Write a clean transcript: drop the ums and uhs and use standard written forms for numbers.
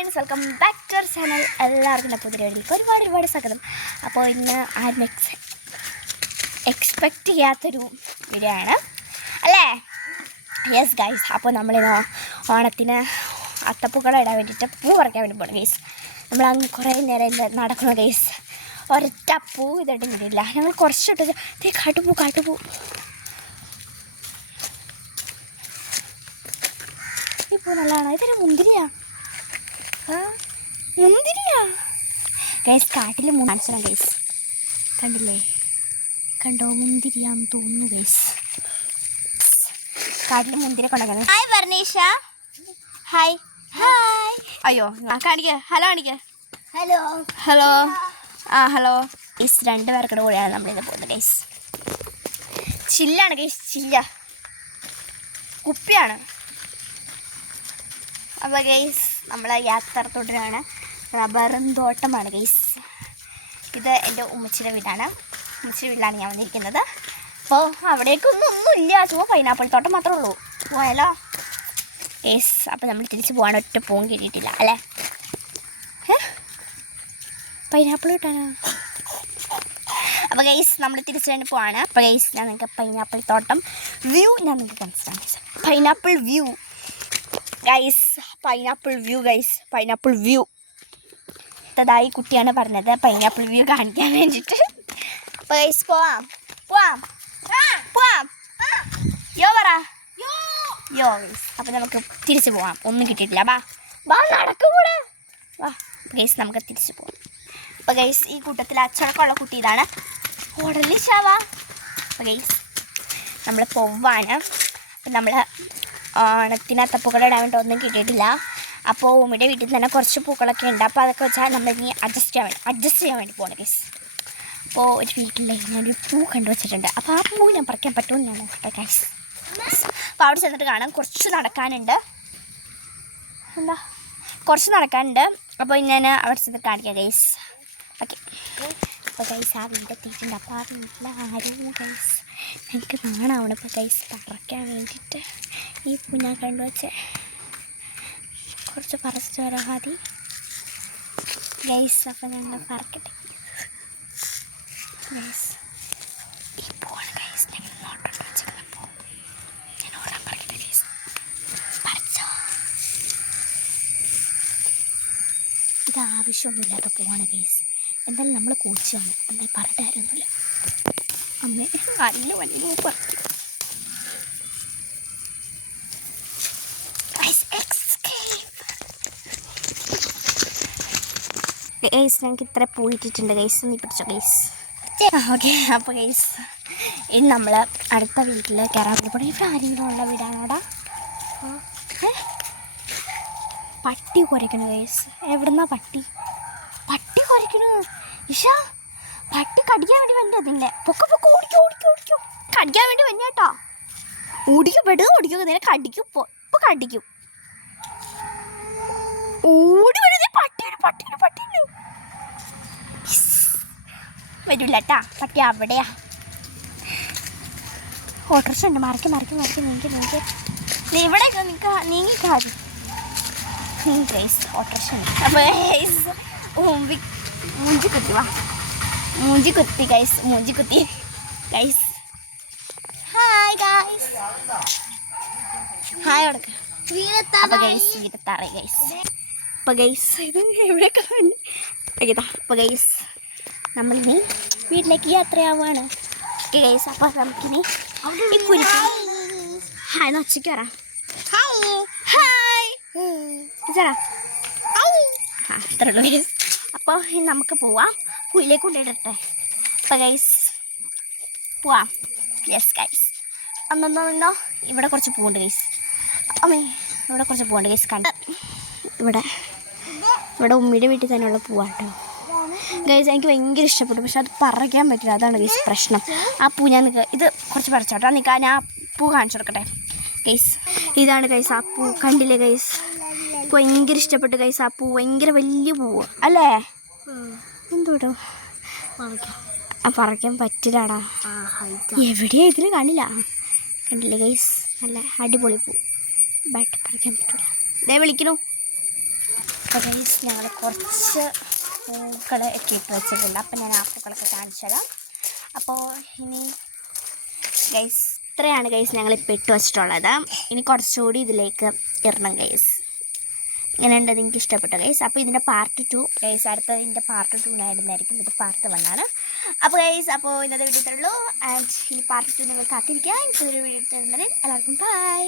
Friends, welcome back to our channel. എല്ലാവർക്കും പുതിയ വീഡിയോയിലേക്ക് ഒരുപാട് സ്വാഗതം. അപ്പോൾ ഇന്ന് ആരും എക്സ്പെക്റ്റ് ചെയ്യാത്തൊരു വീഡിയോ ആണ് അല്ലേ? Yes guys. അപ്പോൾ നമ്മളിന്ന് ഓണത്തിന് അത്തപ്പൂക്കളം ഇടാൻ വേണ്ടിയിട്ട് പൂ പറിക്കാൻ വേണ്ടി പോകണം ഗൈസ്. നമ്മളങ്ങ് കുറേ നേരം നടക്കുന്ന ഗൈസ്. ഒരൊറ്റ പൂ ഇതായിട്ട് കിട്ടിയില്ല. ഞങ്ങൾ കുറച്ചിട്ട് കാട്ടുപൂ ഈ പൂ നല്ലതാണോ? ഇതൊരു മുന്തിരിയാ ഗൈസ്. കാട്ടിൽ കാണിച്ചണം ഗൈസ്. കണ്ടില്ലേ? കണ്ടോ? മുന്തിരിയാന്ന് തോന്നുന്നു ഗൈസ്. കാട്ടിൽ മുന്തിരി കൊണ്ടുവന്നത്. ഹായ് വർണീഷ. Hi hi. അയ്യോ കാണിക്ക. ഹലോ കാണിക്ക. Hello hello guys. 2 പേർക്കിടെ കൂടെയാണ് നമ്മളിന്ന് പോകുന്നത് ഗൈസ്. ചില്ലാണ് ഗൈസ്. ചില്ല കുപ്പിയാണ്. അപ്പോൾ ഗൈസ് നമ്മൾ യാത്ര തുടരാണ്. റബ്ബറും തോട്ടമാണ് ഗൈസ്. ഇത് എൻ്റെ ഉമ്മച്ചിയുടെ വീടാണ്. ഉമ്മച്ചിയുടെ വീട്ടിലാണ് ഞാൻ വന്നിരിക്കുന്നത്. അപ്പോൾ അവിടേക്കൊന്നുമില്ല. ചുമ്മാ പൈനാപ്പിൾ തോട്ടം മാത്രമേ ഉള്ളൂ. പോയാലോ ഗൈസ്? അപ്പോൾ നമ്മൾ തിരിച്ച് പോകാൻ ഒറ്റ പൂവും കിട്ടിയിട്ടില്ല അല്ലേ? പൈനാപ്പിൾ കിട്ടാനോ? അപ്പോൾ ഗൈസ് നമ്മൾ തിരിച്ചു വേണ്ടി പോവാണ്. അപ്പോൾ ഗൈസ് ഞാൻ നിങ്ങൾക്ക് പൈനാപ്പിൾ തോട്ടം വ്യൂ ഞാൻ നിങ്ങൾക്ക് കാണിച്ചു. Pineapple view guys. Pineapple view ഇതായി കുട്ടിയാണ് പറഞ്ഞത് പൈനാപ്പിൾ വ്യൂ കാണിക്കാൻ വേണ്ടിയിട്ട്. അപ്പോൾ ഗൈസ് പോവാം. യോ പറ. യോ ഗൈസ്. അപ്പോൾ നമുക്ക് തിരിച്ചു പോവാം. ഒന്നും കിട്ടിയിട്ടില്ല. വാ നടക്കൂടെ. വാ ഗൈസ് നമുക്ക് തിരിച്ചു പോവാം. അപ്പോൾ ഗൈസ് ഈ കൂട്ടത്തിൽ അച്ചടക്കമുള്ള കുട്ടി ഇതാണ്. ഓടലി ശാവാ. അപ്പോൾ ഗൈസ് നമ്മൾ പോവാണ്. അപ്പം നമ്മൾ ഓണത്തിന് അത്തപ്പൂക്കളം ഇടാൻ വേണ്ടി ഒന്നും കിട്ടിയിട്ടില്ല. അപ്പോൾ ഉമ്മയുടെ വീട്ടിൽ തന്നെ കുറച്ച് പൂക്കളൊക്കെ ഉണ്ട്. അപ്പോൾ അതൊക്കെ വെച്ചാൽ നമ്മളിനി അഡ്ജസ്റ്റ് ചെയ്യാൻ വേണ്ടി പോകണം ഗൈസ്. അപ്പോൾ ഒരു വീട്ടിൽ ഞാനൊരു പൂ കണ്ടുവച്ചിട്ടുണ്ട്. അപ്പോൾ ആ പൂ ഞാൻ പറിക്കാൻ പറ്റുമെന്ന് ഞാൻ നോക്കട്ടെ ഗൈസ്. അപ്പോൾ അവിടെ ചെന്നിട്ട് കാണാം. കുറച്ച് നടക്കാനുണ്ട്. അപ്പോൾ ഞാൻ അവിടെ ചെന്നിട്ട് കാണിക്കാം ഗൈസ്. ഓക്കെ. അപ്പോൾ ഗൈസ് ആ വീടെത്തിയിട്ടുണ്ട്. അപ്പോൾ ആ വീട്ടിൽ ആരും ഗൈസ് എനിക്ക് കാണാവണം. ഇപ്പോൾ ഗൈസ് പറിക്കാൻ വേണ്ടിയിട്ട് ഈ പൂ ഞാൻ കണ്ടുവച്ച് കുറച്ച് പറിച്ചിട്ട് വരാൻ മതി ഗൈസ്. അപ്പോൾ ഞങ്ങൾ പറിക്കട്ടെ ഗൈസ്. ഈ പൂവാണ് ഗൈസ് ഞങ്ങൾ നോട്ടോട്ട് വെച്ചിരുന്ന പൂ. ഞാൻ ഓടാൻ പറിക്കട്ടെ ഗൈസ്. പറിച്ചോ. ഇത് ആവശ്യമൊന്നുമില്ലാത്ത പൂവാണ് ഗൈസ്. എന്തായാലും നമ്മൾ കോച്ചാണ്. എന്തായാലും പറഞ്ഞിട്ടായിരുന്നില്ല അമ്മേ. നല്ല വലിയ പൂ പറിച്ചു ഗൈസ്. ഞങ്ങൾക്ക് ഇത്ര പോയിട്ടിട്ടുണ്ട് ഗൈസ്. നീ പിടിച്ചോ ഗൈസ്. ഓക്കെ. അപ്പോൾ ഗൈസ് ഇനി നമ്മൾ അടുത്ത വീട്ടിൽ കയറാൻ വേണ്ടി ഇവിടെ ആരെങ്കിലും ഉള്ള വീടാണോടാ? പട്ടി കുരയ്ക്കണു ഗൈസ്. എവിടുന്നാ പട്ടി കുരയ്ക്കണു? ഇഷ പട്ടി കടിക്കാൻ വേണ്ടി വണ്ടി അതില്ലേ? പൊക്ക ഓടിക്കോ. കടിക്കാൻ വേണ്ടി വന്നി കേട്ടോ. ഓടിക്കും നേരെ കടിക്കും. ഇപ്പോൾ കടിക്കും. ഓടി വരുന്നേ പട്ടി വരില്ല കേട്ടാ. പട്ടി അവിടെയാ. ഓട്ടോറിക്ഷ ഉണ്ട്. മറിക്ക് നീ ഇവിടെയൊക്കെ നീങ്ങിക്കാതി ഗൈസ്. ഓട്ടോറിക്ഷ ഉണ്ട്. അപ്പോൾ ഗൈസ് മൂഞ്ചി കുത്തി ഗൈസ്. Hi guys. ഹായ് കൊടുക്ക. അപ്പോൾ ഗൈസ് വീടെത്താറായി ഗൈസ്. അപ്പോൾ ഗൈസ് ഇത് എവിടെയൊക്കെ അപ്പോൾ ഗൈസ് നമ്മളിനി വീട്ടിലേക്ക് യാത്രയാവുകയാണ് ഗൈസ്. അപ്പോൾ നമുക്കിനി ഈ കുരുക്ക് ഹായ് ഒച്ചയ്ക്ക് വരാം. ഹായ് ചേരാ. അത്രയുള്ളൂ ഗൈസ്. അപ്പോൾ നമുക്ക് പോവാം. കുയിലേക്ക് കൊണ്ടിടട്ടെ. അപ്പോൾ ഗൈസ് പോവാം. Yes guys. ഒന്നോ ഇവിടെ കുറച്ച് പൂവുണ്ട് ഗൈസ്. ഇവിടെ കുറച്ച് പൂവുണ്ട് ഗൈസ്. കണ്ട് ഇവിടെ ഉമ്മയുടെ വീട്ടിൽ തന്നെയുള്ള പൂവാട്ടോ ഗൈസ്. എനിക്ക് ഭയങ്കര ഇഷ്ടപ്പെട്ടു. പക്ഷെ അത് പറിക്കാൻ പറ്റില്ല. അതാണ് ഗൈസ് പ്രശ്നം. ആ പൂ ഞാൻ ഇത് കുറച്ച് പറിച്ചോട്ടോ. ഞാൻ ആ പൂ കാണിച്ചു കൊടുക്കട്ടെ ഗൈസ്. ഇതാണ് ഗൈസ് ആ പൂ. കണ്ടില്ലേ ഗൈസ്? എനിക്ക് ഭയങ്കര ഇഷ്ടപ്പെട്ടു ഗൈസ് ആ പൂ. ഭയങ്കര വലിയ പൂവ് അല്ലേ? എന്തോടോ പറിക്കാൻ പറ്റില്ലാടാ. എവിടെയാ ഇതിൽ കാണില്ല. കണ്ടില്ലേ ഗൈസ്? നല്ല അടിപൊളി പൂ. ബട്ട് പറിക്കാൻ പറ്റില്ല. ദേ വിളിക്കണു. അപ്പോൾ ഗൈസ് ഞങ്ങൾ കുറച്ച് പൂക്കൾ ഒക്കെ ഇട്ട് വെച്ചിട്ടുണ്ട്. അപ്പോൾ ഞാൻ ആ പൂക്കളൊക്കെ കാണിച്ചു തരാം. അപ്പോൾ ഇനി ഗൈസ് ഇത്രയാണ് ഗൈസ് ഞങ്ങളിപ്പോൾ ഇട്ട് വെച്ചിട്ടുള്ളത്. ഇനി കുറച്ചുകൂടി ഇതിലേക്ക് ഇടണം ഗൈസ്. ഇങ്ങനെ ഉണ്ട്, നിങ്ങൾക്ക് ഇഷ്ടപ്പെട്ടു ഗൈസ്. അപ്പോൾ ഇതിൻ്റെ പാർട്ട് 2 ഗൈസ്, അടുത്തതിൻ്റെ പാർട്ട് 2 ആയിരുന്നായിരിക്കും. ഇത് പാർട്ട് 1 ആണ്. അപ്പോൾ ഗൈസ്, അപ്പോൾ ഇന്നത്തെ വീഡിയോ ഇത്രയുള്ളൂ. ആൻഡ് ഈ പാർട്ട് 2 നിങ്ങൾ കാത്തിരിക്കുക. ഇതൊരു വീഡിയോ തരുന്നതിൽ എല്ലാവർക്കും ബൈ.